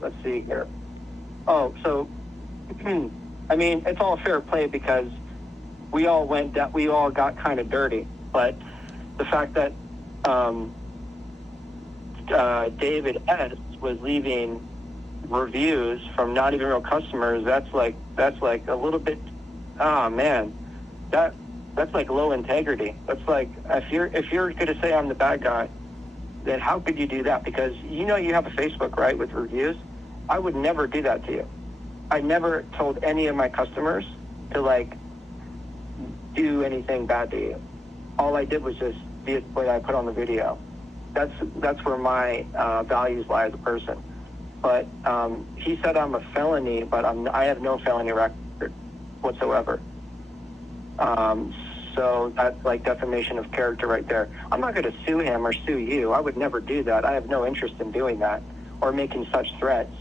Let's see here. Oh, so I mean, it's all fair play because we all got kind of dirty. But the fact that David S was leaving reviews from not even real customers, that's like a little bit. Oh man, that's like low integrity. That's like if you're going to say I'm the bad guy, then how could you do that? Because you have a Facebook, right, with reviews. I would never do that to you. I never told any of my customers to like do anything bad to you. All I did was just be what I put on the video. That's where my values lie as a person. But he said I'm a felony, but I have no felony record whatsoever. So that's like defamation of character right there. I'm not going to sue him or sue you. I would never do that. I have no interest in doing that or making such threats.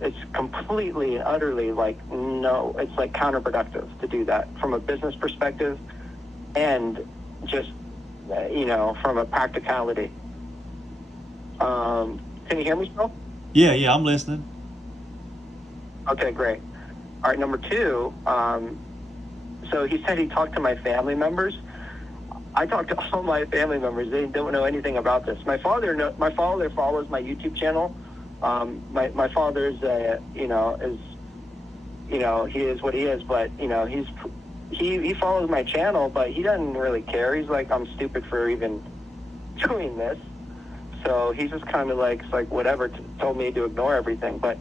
It's completely and utterly like no. It's like counterproductive to do that from a business perspective, and just from a practicality. Can you hear me still? Yeah, I'm listening. Okay, great. All right, number two. So he said he talked to my family members. I talked to all my family members. They don't know anything about this. My father follows my YouTube channel. My father's he is what he is, but he follows my channel, but he doesn't really care. He's like, I'm stupid for even doing this. So he's just kind of like, it's like whatever, told me to ignore everything. But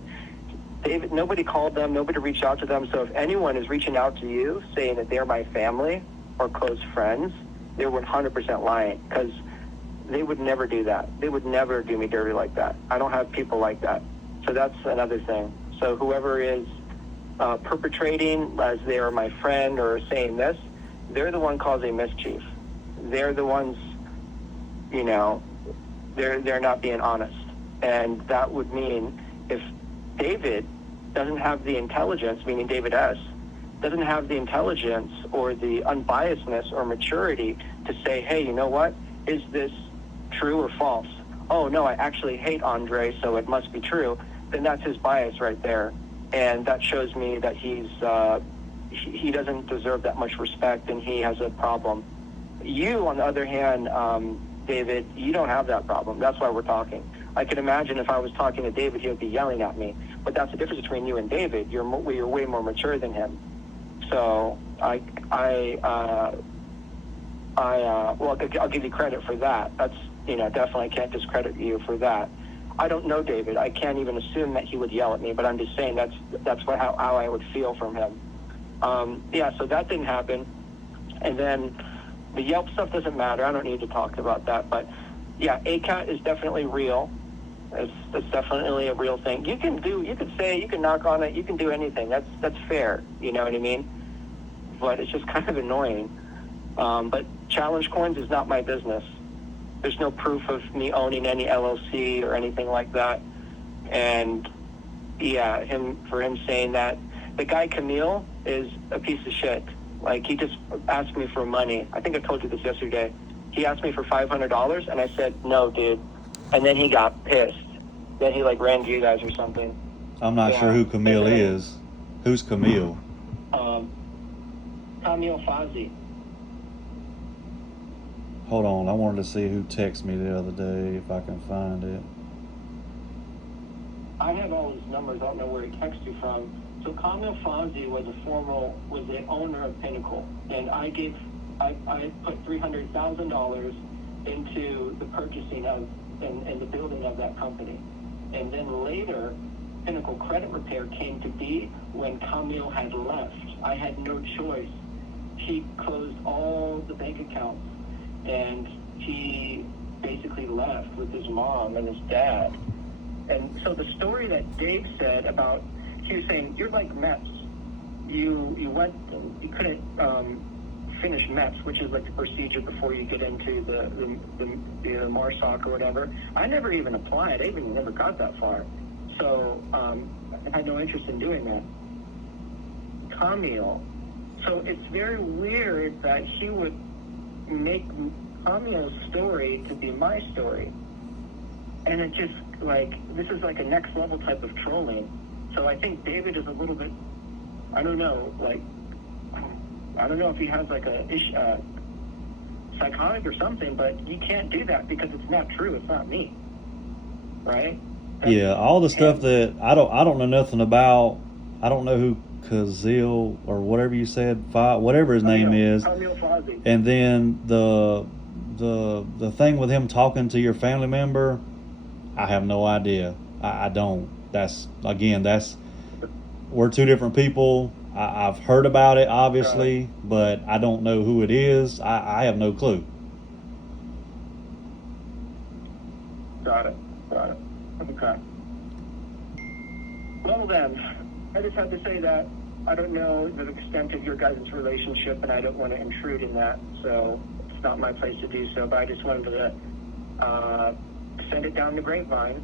David, nobody called them, nobody reached out to them. So if anyone is reaching out to you saying that they're my family or close friends, they're 100% lying, because they would never do that. They would never do me dirty like that. I don't have people like that. So that's another thing. So whoever is perpetrating as they are my friend or saying this, they're the one causing mischief. They're the ones, they're not being honest. And that would mean if David doesn't have the intelligence, meaning David S., doesn't have the intelligence or the unbiasedness or maturity to say, hey, you know what? Is this true or false? Oh, no, I actually hate Andre, so it must be true. Then that's his bias right there. And that shows me that he doesn't deserve that much respect, and he has a problem. You, on the other hand, David, you don't have that problem. That's why we're talking. I can imagine if I was talking to David, he would be yelling at me. But that's the difference between you and David. You're way more mature than him. So I'll give you credit for that. That's, definitely can't discredit you for that. I don't know David. I can't even assume that he would yell at me, but I'm just saying that's how I would feel from him. So that didn't happen. And then the Yelp stuff doesn't matter. I don't need to talk about that. But yeah, ACAT is definitely real. It's definitely a real thing. You can knock on it, you can do anything. That's fair. You know what I mean? But it's just kind of annoying. But Challenge Coins is not my business. There's no proof of me owning any LLC or anything like that. And yeah, for him saying that, the guy Camille is a piece of shit. Like, he just asked me for money. I think I told you this yesterday. He asked me for $500, and I said, no, dude. And then he got pissed. Then he ran to you guys or something. I'm not sure who Camille is. Who's Camille? Camille Fazzi. Hold on, I wanted to see who texted me the other day, if I can find it. I have all his numbers. I don't know where he texted you from. So Camille Fazzi was the owner of Pinnacle, and I put $300,000 into the purchasing of and the building of that company. And then later, Pinnacle Credit Repair came to be when Camille had left. I had no choice. He closed all the bank accounts, and he basically left with his mom and his dad. And so the story that Dave said about, he was saying, you're like Mets. You couldn't finish Mets, which is like the procedure before you get into the MARSOC or whatever. I never even applied. I even never got that far. So I had no interest in doing that. Camille. So it's very weird that he would make Camille's story to be my story. And it just, like, this is like a next level type of trolling. So I think David is a little bit, I don't know, like, I don't know if he has like a psychotic or something, but you can't do that because it's not true. It's not me, right? Yeah, all the stuff that I don't know nothing about. I don't know who Kazil or whatever you said, whatever his name is. Kamil Fozzy. And then the thing with him talking to your family member, I have no idea. I don't. That's we're two different people. I've heard about it, obviously, but I don't know who it is. I have no clue. Got it. Okay. Well then, I just had to say that I don't know the extent of your guys' relationship, and I don't want to intrude in that, so it's not my place to do so, but I just wanted to send it down the grapevine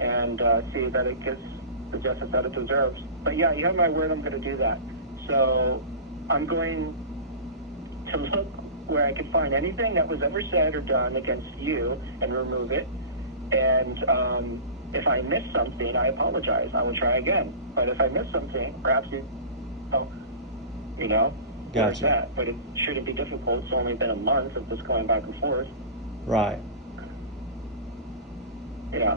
and see that it gets the justice that it deserves. But yeah, you have my word, I'm going to do that. So I'm going to look where I can find anything that was ever said or done against you and remove it. And if I miss something, I apologize. I will try again. But if I miss something, perhaps you know, there's Gotcha. that. But it shouldn't be difficult. It's only been a month of this going back and forth. Right. Yeah.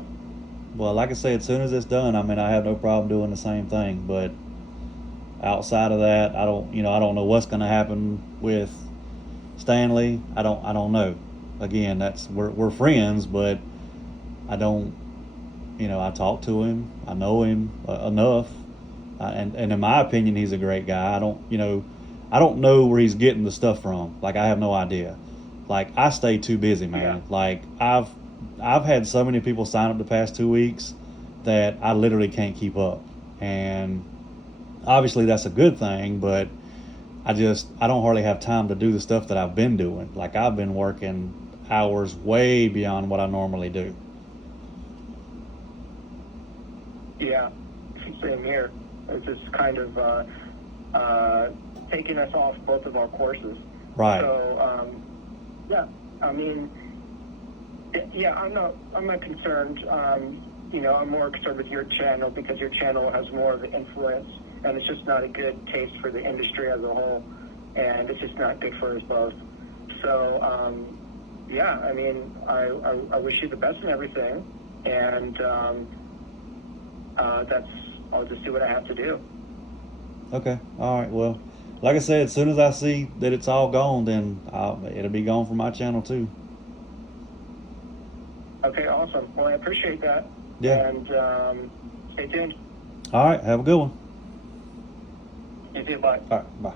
Well, like I say, as soon as it's done, I mean, I have no problem doing the same thing. But outside of that, I don't know what's going to happen with Stanley. I don't know. Again, we're friends, but I don't. I talk to him. I know him enough, and in my opinion, he's a great guy. I don't know where he's getting the stuff from. Like, I have no idea. Like, I stay too busy, man. Yeah. Like, I've had so many people sign up the past 2 weeks that I literally can't keep up. And obviously that's a good thing, but I don't hardly have time to do the stuff that I've been doing. Like, I've been working hours way beyond what I normally do. Yeah, same here. It's just kind of taking us off both of our courses. Right. So, yeah, I mean, yeah, I'm not concerned. I'm more concerned with your channel because your channel has more of an influence, and it's just not a good taste for the industry as a whole, and it's just not good for us both. So, yeah, I mean, I wish you the best in everything, and I'll just do what I have to do. Okay. All right. Well, like I said, as soon as I see that it's all gone, then it'll be gone from my channel too. Okay, awesome. Well, I appreciate that. Yeah. And stay tuned. All right. Have a good one. You too. Bye. All right. Bye.